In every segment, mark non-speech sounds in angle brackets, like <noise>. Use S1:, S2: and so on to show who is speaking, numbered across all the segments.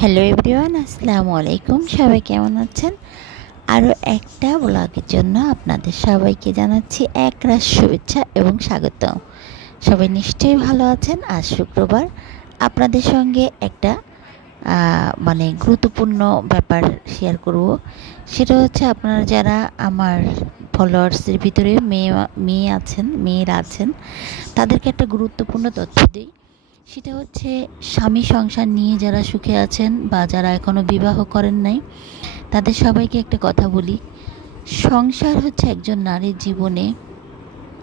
S1: Hello everyone, আসসালামু আলাইকুম। সবাই কেমন আছেন? আরও একটা ব্লগের জন্য আপনাদের সবাইকে জানাচ্ছি এক রাস শুভেচ্ছা এবং স্বাগত। সবাই নিশ্চয়ই ভালো আছেন। আজ শুক্রবার আপনাদের সঙ্গে একটা মানে গুরুত্বপূর্ণ ব্যাপার শেয়ার করব। সেটা হচ্ছে আপনারা যারা আমার ফলোয়ার্সের ভিতরে মেয়ে মেয়ে আছেন, মেয়েরা আছেন, তাদেরকে একটা গুরুত্বপূর্ণ তথ্য দিই। সেটা হচ্ছে স্বামী সংসার নিয়ে যারা সুখে আছেন বা যারা এখনও বিবাহ করেন নাই, তাদের সবাইকে একটা কথা বলি। সংসার হচ্ছে একজন নারীর জীবনে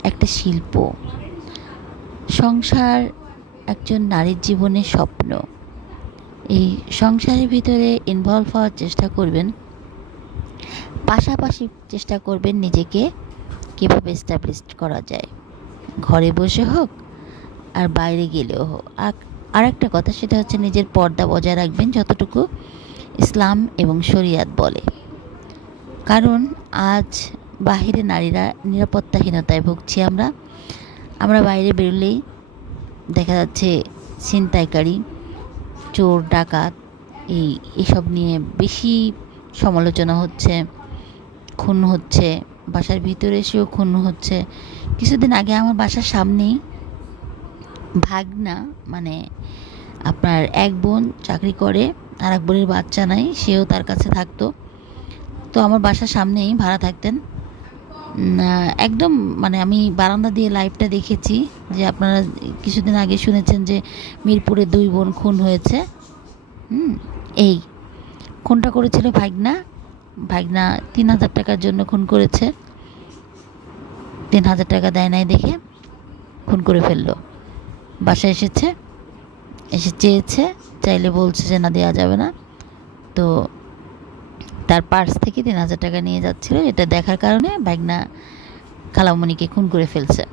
S1: একটা শিল্প। সংসার একজন নারীর জীবনে স্বপ্ন। এই সংসারের ভিতরে ইনভলভ হওয়ার চেষ্টা করবেন, পাশাপাশি চেষ্টা করবেন নিজেকে কীভাবে এস্টাবলিশ করা যায়। ঘরে বসে হোক আর বাইরে গেলেও হোক। আর একটা কথা সেটা হচ্ছে নিজের পর্দা বজায় রাখবেন যতটুকু ইসলাম এবং শরিয়াত বলে। কারণ আজ বাহিরে নারীরা নিরাপত্তাহীনতায় ভুগছি আমরা। আমরা বাইরে বেরোলেই দেখা যাচ্ছে ছিনতাইকারী, চোর, ডাকাত, এই এসব নিয়ে বেশি সমালোচনা হচ্ছে, খুন হচ্ছে, বাসার ভিতরে এসেও খুন হচ্ছে। কিছুদিন আগে আমার বাসার সামনেই ভাগনা মানে আপনার এক বোন চাকরি করে আর এক বোনের বাচ্চা নাই, সেও তার কাছে থাকতো। তো আমার বাসার সামনেই ভাড়া থাকতেন। একদম মানে আমি বারান্দা দিয়ে লাইভটা দেখেছি যে আপনারা কিছুদিন আগে শুনেছেন যে মিরপুরে দুই বোন খুন হয়েছে। হুম, এই খুনটা করেছিল ভাগনা। ভাগনা তিন হাজার টাকার জন্য খুন করেছে। তিন হাজার টাকা দেয় নাই দেখে খুন করে ফেলল। বাসায় এসেছে, এসে চেয়েছে, চাইলে বলছে যে না দেওয়া যাবে না। তো তার পার্স থেকে তিন হাজার টাকা নিয়ে যাচ্ছিল। এটা দেখার কারণে বাইকনা খালামণিকে খুন করে ফেলছে।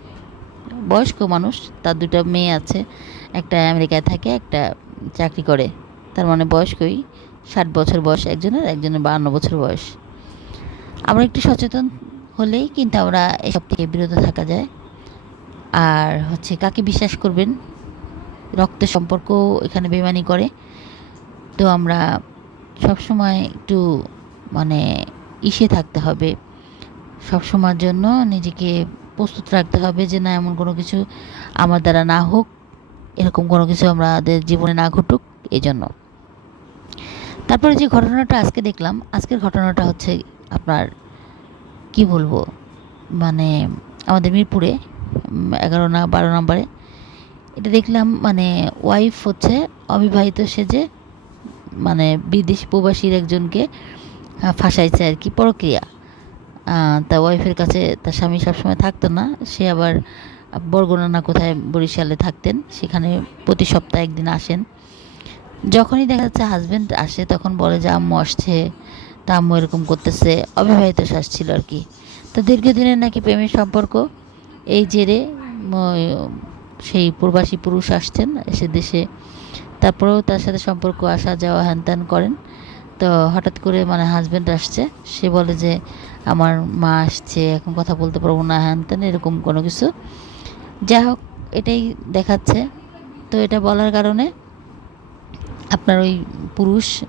S1: বয়স্ক মানুষ, তার দুটো মেয়ে আছে, একটা আমেরিকায় থাকে, একটা চাকরি করে। তার মানে বয়স্কই, ষাট বছর বয়স একজনের একজনের বাহান্ন বছর বয়স। আমরা একটু সচেতন হলেই কিন্তু আমরা এসব থেকে বিরত থাকা যায়। আর হচ্ছে কাকে বিশ্বাস করবেন? রক্তের সম্পর্ক এখানে বেমানি করে। তো আমরা সব সময় একটু মানে ইসে থাকতে হবে। সব সময়ের জন্য নিজেকে প্রস্তুত রাখতে হবে যে না, এমন কোনো কিছু আমার দ্বারা না হোক, এরকম কোনো কিছু আমাদের জীবনে না ঘটুক এই জন্য তারপরে যে ঘটনাটা আজকে দেখলাম, আজকের ঘটনাটা হচ্ছে আপনার, কি বলব? মানে আমাদের মিরপুরে এগারো না, বারো নম্বরে। এটা দেখলাম মানে ওয়াইফ হচ্ছে অবিবাহিত সেজে মানে বিদেশ প্রবাসীর একজনকে ফাঁসাইছে আর কি, পরক্রিয়া। তা ওয়াইফের কাছে তার স্বামী সবসময় থাকতো না। সে আবার বরগুনা না কোথায় বরিশালে থাকতেন, সেখানে প্রতি সপ্তাহে একদিন আসেন। যখনই দেখা যাচ্ছে হাজব্যান্ড আসে, তখন বলে যে, আম্মু আসছে, তা আম্মু এরকম করতেছে। অবিবাহিত শ্বাস ছিল আর কি। তো দীর্ঘদিনের নাকি প্রেমের সম্পর্ক এই জেরে সেই প্রবাসী পুরুষ আসছেন, এসে দেশে। তারপরেও তার সাথে সম্পর্ক, আসা যাওয়া হ্যান করেন। তো হঠাৎ করে মানে হাজব্যান্ড আসছে। সে বলে যে, আমার মা আসছে, এখন কথা বলতে পারব না, হ্যান ত্যান, এরকম কোনো কিছু। যাই হোক, এটাই দেখাচ্ছে। তো এটা বলার কারণে আপনার ওই পুরুষ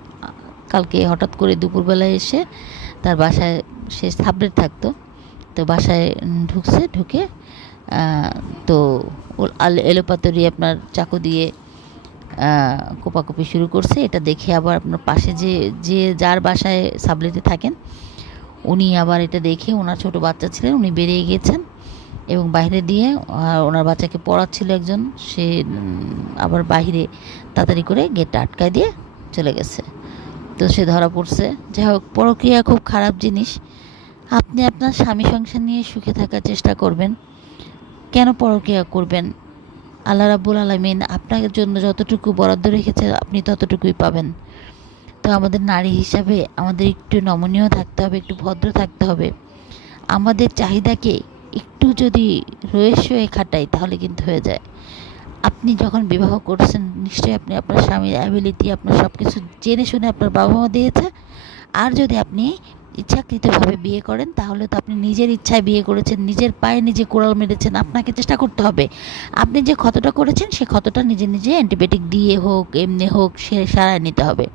S1: কালকে হঠাৎ করে দুপুরবেলায় এসে তার বাসায় সে সাবলেট থাকতো। তো বাসায় ঢুকছে, ঢুকে তো এলোপাতরি আপনার চাকু দিয়ে কোপাকুপি শুরু করছে। এটা দেখে আবার আপনার পাশে যে যে যার বাসায় সাবলেটে থাকেন, উনি আবার এটা দেখে ওনার ছোট বাচ্চা ছিলেন, উনি বেরিয়ে গিয়েছেন এবং বাইরে দিয়ে ওনার বাচ্চাকে পড়াচ্ছিল একজন। সে আবার বাইরে তাড়াতাড়ি করে গেটটা আটকায় দিয়ে চলে গেছে। তো সে ধরা পড়ছে। যাই হোক, পরক্রিয়া খুব খারাপ জিনিস। আপনি আপনার স্বামী সংসার নিয়ে সুখে থাকার চেষ্টা করবেন। কেন পরক্রিয়া করবেন? আল্লাহ রাব্বুল আলমিন আপনার জন্য যতটুকু বরাদ্দ রেখেছে আপনি ততটুকুই পাবেন। তো আমাদের নারী হিসাবে আমাদের একটু নমনীয় থাকতে হবে, একটু ভদ্র থাকতে হবে। আমাদের চাহিদাকে একটু যদি রয়েসয়ে খাটাই, তাহলে কিন্তু হয়ে যায়। আপনি যখন বিবাহ করছেন, নিশ্চয়ই আপনি আপনার স্বামীর অ্যাবিলিটি আপনার সব কিছু জেনে শুনে আপনার বাবা মা দিয়েছে। আর যদি আপনি ইচ্ছাকৃতভাবে বিয়ে করেন, তাহলে তো আপনি নিজের ইচ্ছায় বিয়ে করেছেন, নিজের পায়ে নিজে কোড়াল মেরেছেন, আপনাকে চেষ্টা করতে হবে। আপনি যে ক্ষতটা করেছেন, সে ক্ষতটা নিজে নিজে অ্যান্টিবায়োটিক দিয়ে হোক, এমনি হোক, সে সারায় নিতে হবে।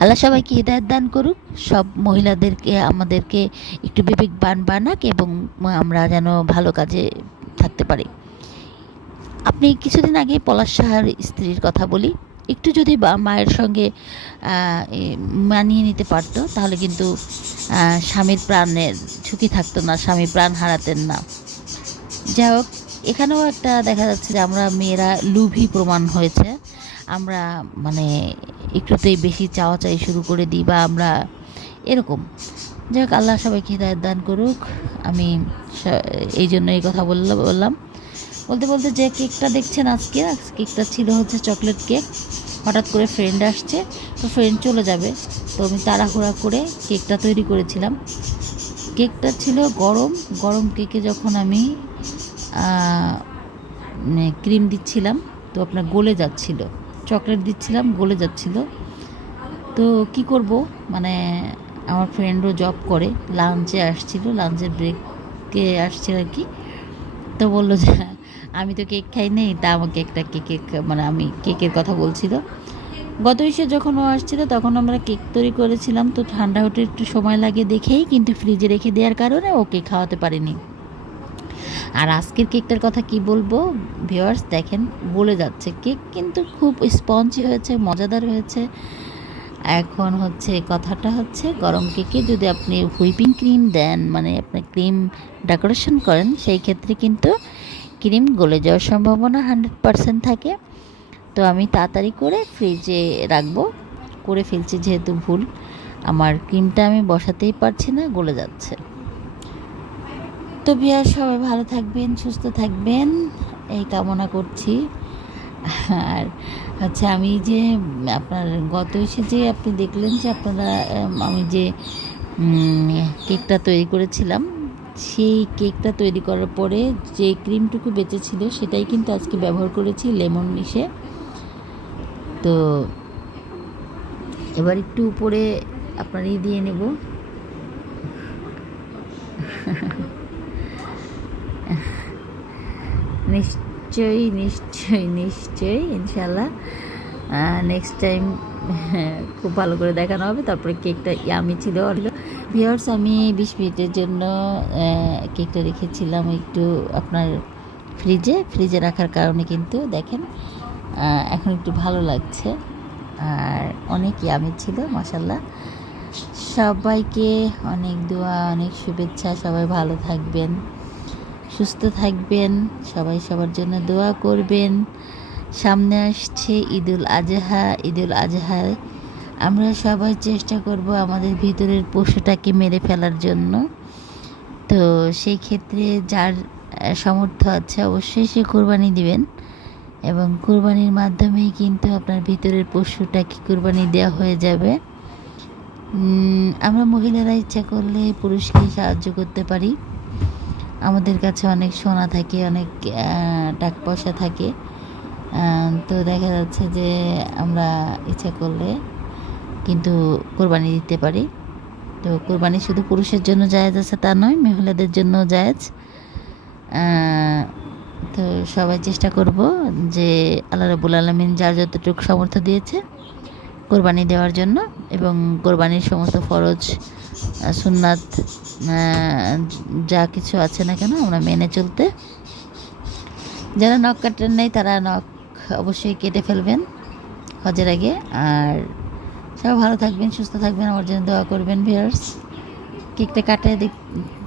S1: আল্লাহ সবাইকে হৃদায়ত দান করুক। সব মহিলাদেরকে, আমাদেরকে একটু বিবেকবান বানাক এবং আমরা যেন ভালো কাজে থাকতে পারি। আপনি কিছুদিন আগে পলাশ সাহার স্ত্রীর কথা বলি। একটু যদি মায়ের সঙ্গে মানিয়ে নিতে পারতো, তাহলে কিন্তু স্বামীর প্রাণের ঝুঁকি থাকতো না, স্বামী প্রাণ হারাতেন না। যাই হোক, এখানেও একটা দেখা যাচ্ছে যে আমরা মেয়েরা লুভি প্রমাণ হয়েছে। আমরা মানে একটুতেই বেশি চাওয়া চাই শুরু করে দিই বা আমরা এরকম। যাই হোক, আল্লাহ সবাইকে হৃদায়ত দান করুক। আমি এই জন্য এই কথা বললাম। বলতে বলতে যে কেকটা দেখছেন আজকে কেকটা ছিল হচ্ছে চকলেট কেক। হঠাৎ করে ফ্রেন্ড আসছে, তো ফ্রেন্ড চলে যাবে। তো আমি তাড়াহুড়া করে কেকটা তৈরি করেছিলাম। কেকটা ছিল গরম গরম কেকে যখন আমি ক্রিম দিচ্ছিলাম, তো আপনার গলে যাচ্ছিল। চকলেট দিচ্ছিলাম, গলে যাচ্ছিল। তো কি করব? মানে আমার ফ্রেন্ডও জব করে। লাঞ্চে আসছিল লাঞ্চের ব্রেকে আসছে আর কি। তো বলল যে আমি তো কেক খাই নেই, তা আমাকে একটা কেক মানে আমি কেকের কথা বলছিল। গত ইসে যখন ও আসছিল, তখন আমরা কেক তৈরি করেছিলাম, তো ঠান্ডা হতে একটু সময় লাগে দেখেই, কিন্তু ফ্রিজে রেখে দেওয়ার কারণে ওকে খাওয়াতে পারিনি। আর আজকের কেকটার কথা কি বলব? ভিউয়ার্স দেখেন, বলে যাচ্ছে, কেক কিন্তু খুব স্পঞ্জি হয়েছে, মজাদার হয়েছে। এখন হচ্ছে, কথাটা হচ্ছে, গরম কেকে যদি আপনি হুইপিং ক্রিম দেন মানে আপনি ক্রিম ডেকোরেশন করেন, সেই ক্ষেত্রে কিন্তু ক্রিম গলে যাওয়ার সম্ভাবনা হান্ড্রেড পারসেন্ট থাকে। তো আমি তাড়াতাড়ি করে ফ্রিজে রাখব, করে ফেলছি যেহেতু ভুল। আমার ক্রিমটা আমি বসাতেই পারছি না, গলে যাচ্ছে। তো বিয়ার সবাই ভালো থাকবেন, সুস্থ থাকবেন। এই কামনা করছি। আর হচ্ছে আমি যে আপনার গত এসে যে আপনি দেখলেন যে আপনারা আমি যে কেকটা তৈরি করেছিলাম সেই কেকটা তৈরি করার পরে যে ক্রিমটুকু বেঁচেছিল সেটাই কিন্তু আজকে ব্যবহার করেছি লেমন মিশে। তো এবার একটু উপরে আপনার ই দিয়ে নেব। নিশ্চয়ই নিশ্চয়ই নিশ্চয়ই, ইনশাল্লাহ। নেক্সট টাইম <laughs> খুব ভালো করে দেখানো হবে। তারপরে কেকটা ইয়ামি ছিল। ভিওর্স আমি বিশ মিনিটের জন্য কেকটা রেখেছিলাম একটু আপনার ফ্রিজে ফ্রিজে রাখার কারণে কিন্তু দেখেন এখন একটু ভালো লাগছে। আর অনেক ইয়ামি ছিল মাসাল্লাহ সবাইকে অনেক দোয়া, অনেক শুভেচ্ছা। সবাই ভালো থাকবেন, সুস্থ থাকবেন। সবাই সবার জন্য দোয়া করবেন। সামনে আসছে ঈদুল আজহা, ঈদুল আজহায় আমরা সবাই চেষ্টা করব আমাদের ভিতরের পশুটাকে মেরে ফেলার জন্য। তো সেই ক্ষেত্রে যার সামর্থ্য আছে অবশ্যই সে কোরবানি দিবেন। এবং কোরবানির মাধ্যমেই কিন্তু আপনার ভিতরের পশুটাকে কোরবানি দেওয়া হয়ে যাবে। আমরা মহিলারা ইচ্ছা করলে পুরুষকে সাহায্য করতে পারি। আমাদের কাছে অনেক সোনা থাকে, অনেক টাকা পয়সা থাকে। তো দেখা যাচ্ছে যে আমরা ইচ্ছা করলে কিন্তু কোরবানি দিতে পারি। তো কোরবানি শুধু পুরুষের জন্য জায়েজ আছে তা নয়, মহিলাদের জন্য জায়েজ। তো সবাই চেষ্টা করব যে আল্লাহ রবুল আলমিন যার যতটুকু সামর্থ্য দিয়েছে কোরবানি দেওয়ার জন্য এবং কোরবানির সমস্ত ফরজ সুন্নাত যা কিছু আছে না কেন, আমরা মেনে চলতে। যারা নখ কাটেন নেই তারা নখ অবশ্যই কেটে ফেলবেন হজের আগে। আর সবাই ভালো থাকবেন, সুস্থ থাকবেন। আমার জন্য দোয়া করবেন ভিয়ার্স কেকটা কাটে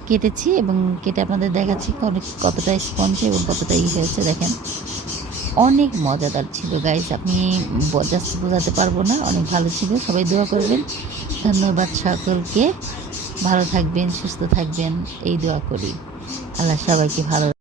S1: কেটেছি এবং কেটে আপনাদের দেখাচ্ছি অনেক কতটা স্পঞ্জ এবং কতটা ই হয়েছে, দেখেন। অনেক মজাদার ছিল গাইস আপনি জাস্ট বোঝাতে পারব না, অনেক ভালো ছিল। সবাই দোয়া করবেন। ধন্যবাদ সকলকে। ভালো থাকবেন, সুস্থ থাকবেন, এই দোয়া করি। আল্লাহ সবাইকে ভালো